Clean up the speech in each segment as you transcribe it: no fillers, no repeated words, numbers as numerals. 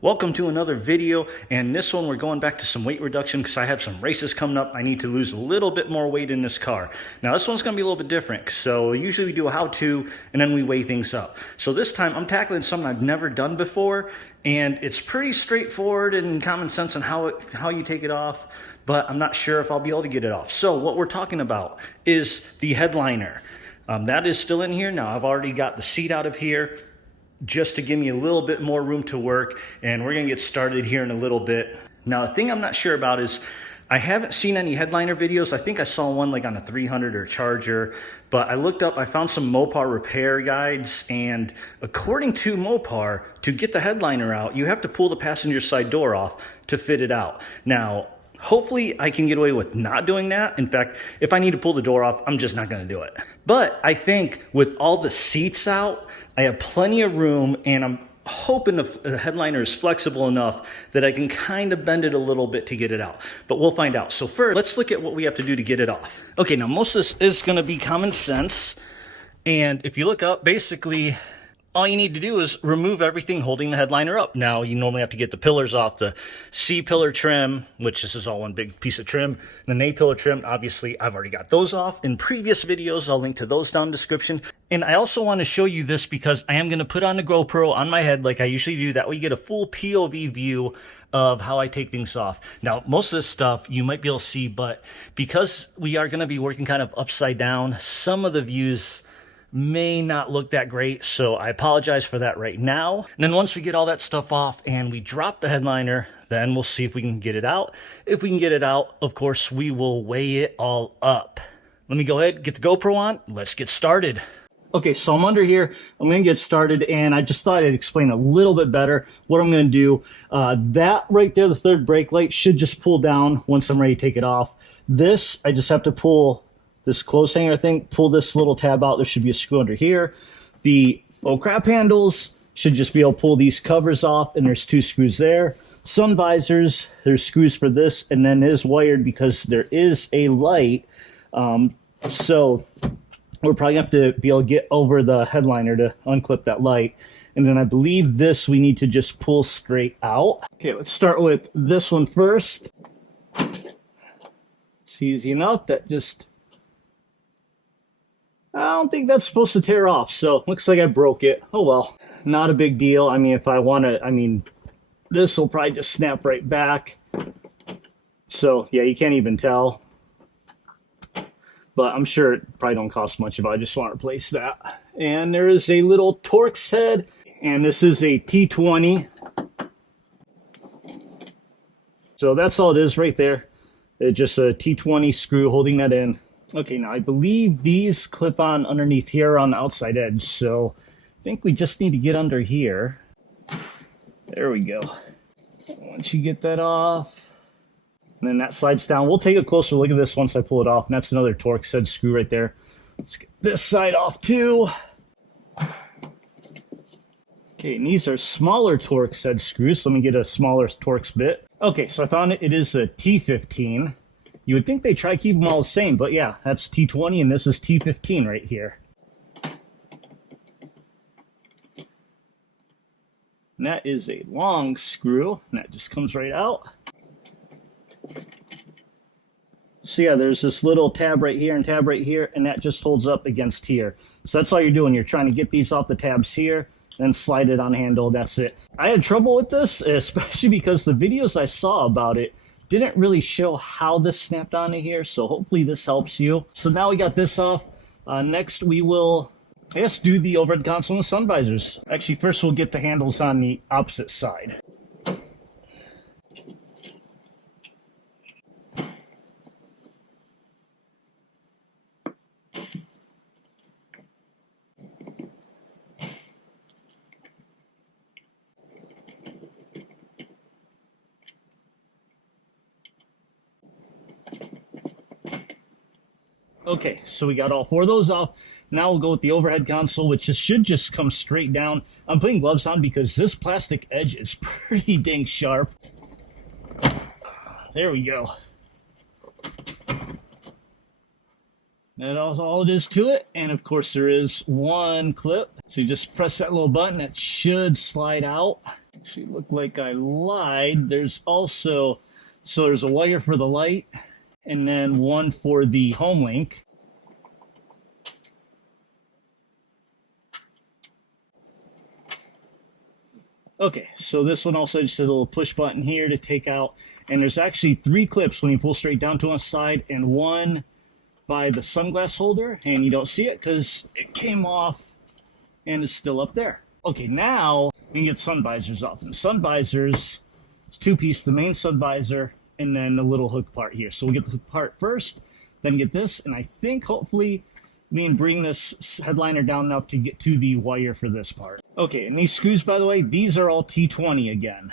Welcome to another video, and this one we're going back to some weight reduction because I have some races coming up. I need to lose a little bit more weight in this car. Now this one's going to be a little bit different, so usually we do a how-to and then we weigh things up. So this time I'm tackling something I've never done before, and it's pretty straightforward and common sense on how you take it off, but I'm not sure if I'll be able to get it off. So what we're talking about is the headliner. That is still in here. Now I've already got the seat out of here, just to give me a little bit more room to work, and we're gonna get started here in a little bit. Now, the thing I'm not sure about is I haven't seen any headliner videos. I think I saw one like on a 300 or Charger, but I looked up, I found some Mopar repair guides, and according to Mopar, to get the headliner out, you have to pull the passenger side door off to fit it out. Now, hopefully I can get away with not doing that. In fact, if I need to pull the door off, I'm just not gonna do it. But I think with all the seats out, I have plenty of room, and I'm hoping the headliner is flexible enough that I can kind of bend it a little bit to get it out. But we'll find out. So first, let's look at what we have to do to get it off. Okay, now most of this is gonna be common sense. And if you look up, basically, all you need to do is remove everything holding the headliner up. Now, you normally have to get the pillars off, the C-pillar trim, which this is all one big piece of trim. And the A-pillar trim, obviously, I've already got those off. In previous videos, I'll link to those down in the description. And I also want to show you this because I am going to put on the GoPro on my head like I usually do. That way you get a full POV view of how I take things off. Now, most of this stuff you might be able to see, but because we are going to be working kind of upside down, some of the views may not look that great, so I apologize for that right now. And then once we get all that stuff off and we drop the headliner, then we'll see if we can get it out. If we can get it out, of course, we will weigh it all up. Let me go ahead, get the GoPro on, let's get started. Okay, so I'm under here, I'm gonna get started, and I just thought I'd explain a little bit better what I'm gonna do. That right there, the third brake light, should just pull down once I'm ready to take it off. This, I just have to pull this close hanger thing, pull this little tab out. There should be a screw under here. The oh crap handles should just be able to pull these covers off, and there's two screws there. Sun visors, there's screws for this, and then it is wired because there is a light. So we're probably gonna have to be able to get over the headliner to unclip that light. And then I believe this we need to just pull straight out. Okay, let's start with this one first. It's easy enough. That just, I don't think that's supposed to tear off, so looks like I broke it. Oh well, not a big deal. I mean, if I want to, this will probably just snap right back. So yeah, you can't even tell. But I'm sure it probably don't cost much if I just want to replace that. And there is a little Torx head, and this is a T20. So that's all it is right there. It's just a T20 screw holding that in. Okay, now I believe these clip on underneath here on the outside edge, so I think we just need to get under here. There we go. Once you get that off, and then that slides down. We'll take a closer look at this once I pull it off, and that's another Torx head screw right there. Let's get this side off too. Okay, and these are smaller Torx head screws, so let me get a smaller Torx bit. Okay, so I found it. It is a T15. You would think they try to keep them all the same, but yeah, that's T20 and this is T15 right here. And that is a long screw, and that just comes right out. So yeah, there's this little tab right here and tab right here, and that just holds up against here. So that's all you're doing. You're trying to get these off the tabs here, then slide it on handle, that's it. I had trouble with this, especially because the videos I saw about it didn't really show how this snapped onto here, so hopefully this helps you. So now we got this off. Next we will, I guess, do the overhead console and sun visors. Actually, first we'll get the handles on the opposite side. Okay, so we got all four of those off. Now we'll go with the overhead console, which should just come straight down. I'm putting gloves on because this plastic edge is pretty dang sharp. There we go. That's all it is to it. And of course there is one clip. So you just press that little button, that should slide out. Actually, looked like I lied. There's also, so there's a wire for the light and then one for the home link. Okay, so this one also just has a little push button here to take out, and there's actually 3 clips when you pull straight down to one side and one by the sunglass holder, and you don't see it because it came off and it's still up there. Okay, now we can get sun visors off. And sun visors, it's 2-piece, the main sun visor and then the little hook part here. So we'll get the hook part first, then get this, and I think hopefully we can bring this headliner down enough to get to the wire for this part. Okay, and these screws, by the way, these are all T20 again.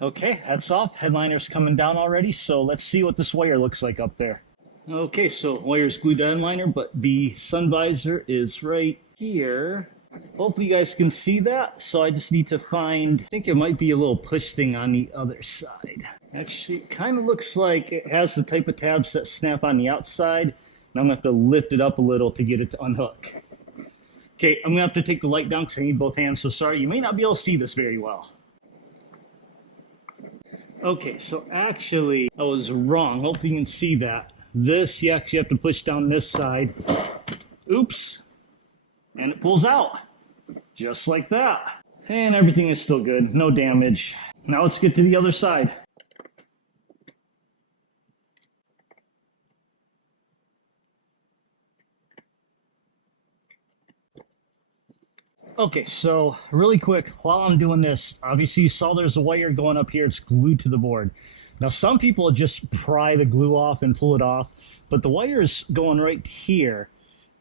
Okay, that's off. Headliner's coming down already, so let's see what this wire looks like up there. Okay, so wire's glued to headliner, but the sun visor is right here. Hopefully you guys can see that. So I just need to find, I think it might be a little push thing on the other side. Actually, it kind of looks like it has the type of tabs that snap on the outside. And I'm going to have to lift it up a little to get it to unhook. Okay, I'm going to have to take the light down because I need both hands. So sorry, you may not be able to see this very well. Okay, so actually I was wrong. Hopefully you can see that. This, you actually have to push down this side. Oops. And it pulls out. Just like that. And everything is still good. No damage. Now let's get to the other side. Okay, so really quick, while I'm doing this, obviously you saw there's a wire going up here. It's glued to the board. Now some people just pry the glue off and pull it off, but the wire is going right here,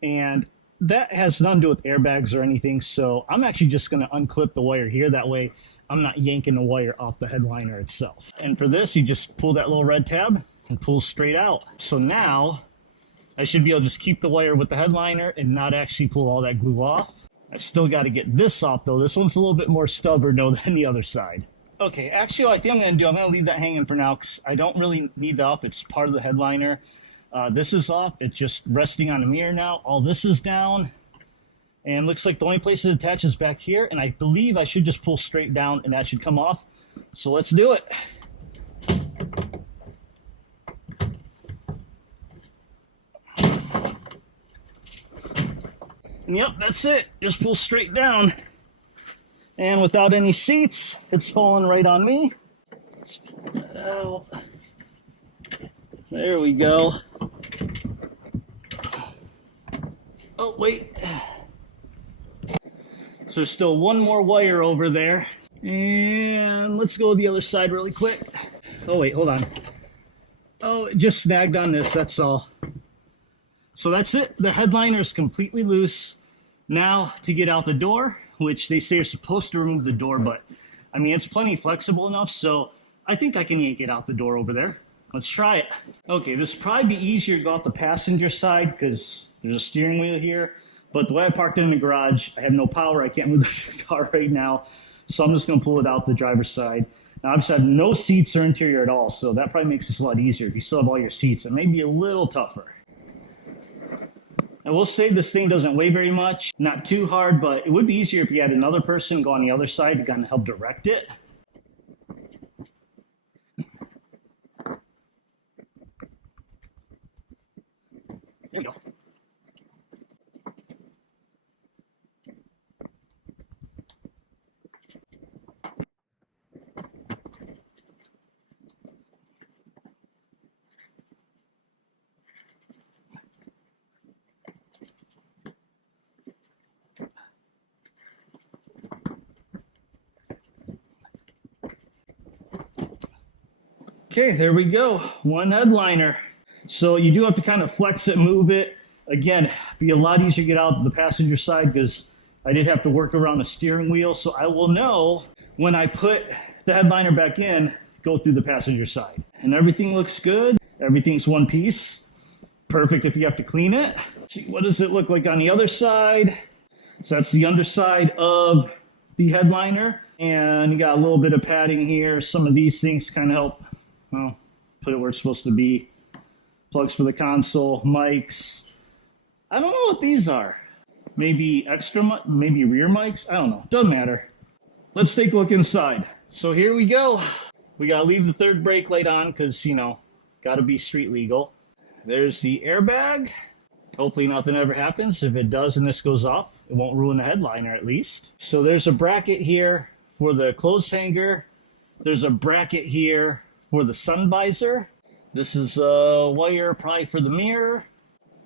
and that has nothing to do with airbags or anything, so I'm actually just going to unclip the wire here. That way I'm not yanking the wire off the headliner itself. And for this, you just pull that little red tab and pull straight out. So now I should be able to just keep the wire with the headliner and not actually pull all that glue off. I still got to get this off though. This one's a little bit more stubborn though than the other side. Okay, actually what I think I'm going to do, I'm going to leave that hanging for now because I don't really need that off. It's part of the headliner. This is off. It's just resting on the mirror now. All this is down. And looks like the only place it attaches back here. And I believe I should just pull straight down and that should come off. So let's do it. And yep, that's it. Just pull straight down. And without any seats, it's falling right on me. Let's pull that out. There we go. Oh, wait. So there's still one more wire over there. And let's go to the other side really quick. Oh, wait, hold on. Oh, it just snagged on this, that's all. So that's it. The headliner is completely loose. Now to get out the door, which they say you're supposed to remove the door, but I mean, it's plenty flexible enough, so I think I can yank it out the door over there. Let's try it. Okay, this would probably be easier to go out the passenger side because there's a steering wheel here, but the way I parked it in the garage, I have no power. I can't move the car right now, so I'm just going to pull it out the driver's side. Now, obviously, I have no seats or interior at all, so that probably makes this a lot easier. If you still have all your seats, it may be a little tougher. I will say this thing doesn't weigh very much, not too hard, but it would be easier if you had another person go on the other side to kind of help direct it. There we go. Okay, there we go. One headliner. So you do have to kind of flex it, move it. Again, be a lot easier to get out the passenger side because I did have to work around the steering wheel. So I will know when I put the headliner back in, go through the passenger side. And everything looks good. Everything's one piece. Perfect if you have to clean it. Let's see, what does it look like on the other side? So that's the underside of the headliner. And you got a little bit of padding here. Some of these things kind of help put it where it's supposed to be. Plugs for the console, mics. I don't know what these are. Maybe maybe rear mics? I don't know. Doesn't matter. Let's take a look inside. So here we go. We gotta leave the third brake light on because, you know, gotta be street legal. There's the airbag. Hopefully nothing ever happens. If it does and this goes off, it won't ruin the headliner at least. So there's a bracket here for the clothes hanger. There's a bracket here for the sun visor. This is a wire probably for the mirror.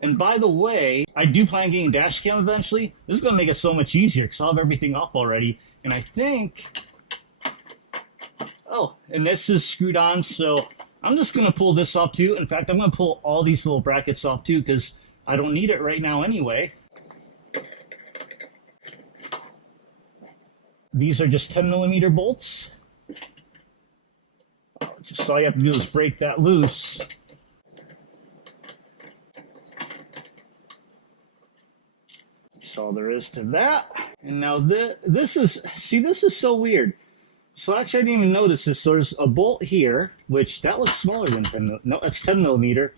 And by the way, I do plan on getting dash cam eventually. This is going to make it so much easier because I'll have everything off already. And I think... Oh, and this is screwed on, so I'm just going to pull this off too. In fact, I'm going to pull all these little brackets off too because I don't need it right now anyway. These are just 10mm bolts. Just all you have to do is break that loose. That's all there is to that. And now this is so weird. So actually I didn't even notice this. So there's a bolt here, which that looks smaller than 10, no, that's 10mm.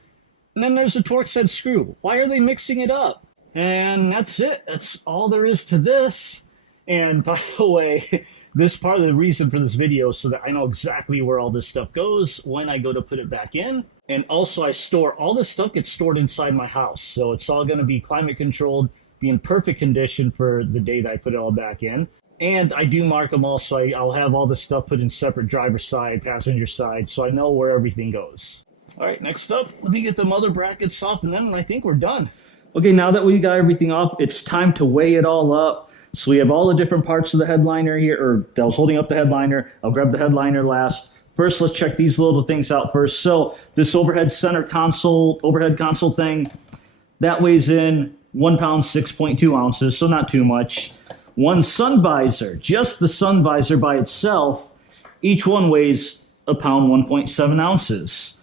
And then there's a Torx head screw. Why are they mixing it up? And that's it. That's all there is to this. And by the way, this part of the reason for this video is so that I know exactly where all this stuff goes when I go to put it back in. And also I store, all this stuff gets stored inside my house. So it's all going to be climate controlled, be in perfect condition for the day that I put it all back in. And I do mark them all, so I'll have all this stuff put in separate driver's side, passenger side, so I know where everything goes. All right, next up, let me get the mother brackets off, and then I think we're done. Okay, now that we got everything off, it's time to weigh it all up. So we have all the different parts of the headliner here, or that was holding up the headliner. I'll grab the headliner last. First, let's check these little things out first. So this overhead console thing, that weighs in 1 pound, 6.2 ounces, so not too much. One sun visor, just the sun visor by itself, each one weighs a pound, 1.7 ounces.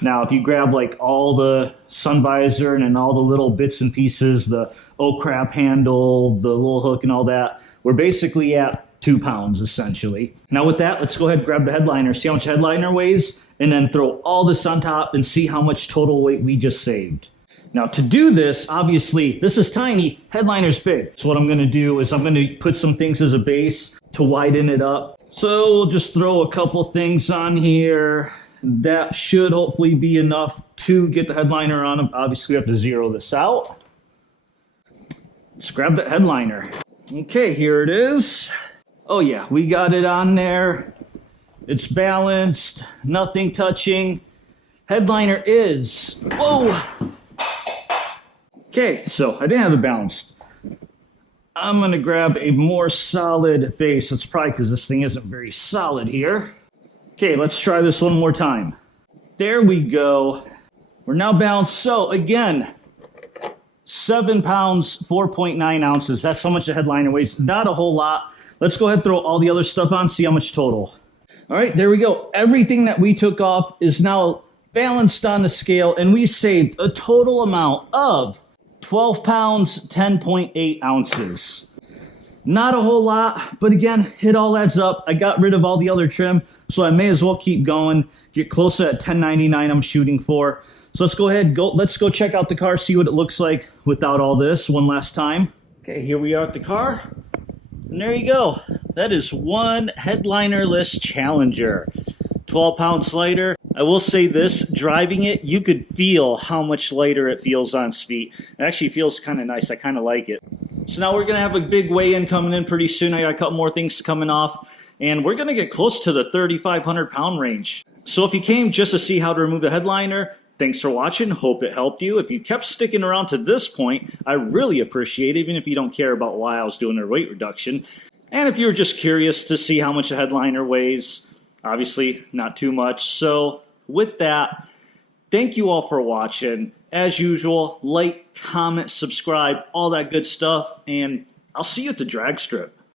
Now, if you grab like all the sun visor and then all the little bits and pieces, the crap handle, the little hook and all that, we're basically at 2 pounds essentially. Now with that, let's go ahead and grab the headliner, see how much headliner weighs, and then throw all this on top and see how much total weight we just saved. Now to do this, obviously, this is tiny, headliner's big. So what I'm gonna do is I'm gonna put some things as a base to widen it up. So we'll just throw a couple things on here. That should hopefully be enough to get the headliner on them. Obviously we have to zero this out. Let's grab that headliner. Okay, here it is. Oh yeah, we got it on there. It's balanced, nothing touching. Headliner is, whoa! Okay, so I didn't have it balanced. I'm gonna grab a more solid base. That's probably because this thing isn't very solid here. Okay, let's try this one more time. There we go. We're now balanced. So again, 7 pounds, 4.9 ounces. That's how much the headliner weighs. Not a whole lot. Let's go ahead and throw all the other stuff on, see how much total. All right, there we go. Everything that we took off is now balanced on the scale, and we saved a total amount of 12 pounds, 10.8 ounces. Not a whole lot, but again, it all adds up. I got rid of all the other trim, so I may as well keep going. Get close to that 1099 I'm shooting for. So let's go ahead, let's go check out the car, see what it looks like without all this one last time. Okay, here we are at the car. And there you go. That is one headlinerless Challenger. 12 pounds lighter. I will say this, driving it, you could feel how much lighter it feels on its feet. It actually feels kind of nice. I kind of like it. So now we're going to have a big weigh-in coming in pretty soon. I got a couple more things coming off. And we're going to get close to the 3,500 pound range. So if you came just to see how to remove the headliner, thanks for watching. Hope it helped you. If you kept sticking around to this point, I really appreciate it, even if you don't care about why I was doing a weight reduction. And if you were just curious to see how much the headliner weighs, obviously not too much. So with that, thank you all for watching. As usual, like, comment, subscribe, all that good stuff. And I'll see you at the drag strip.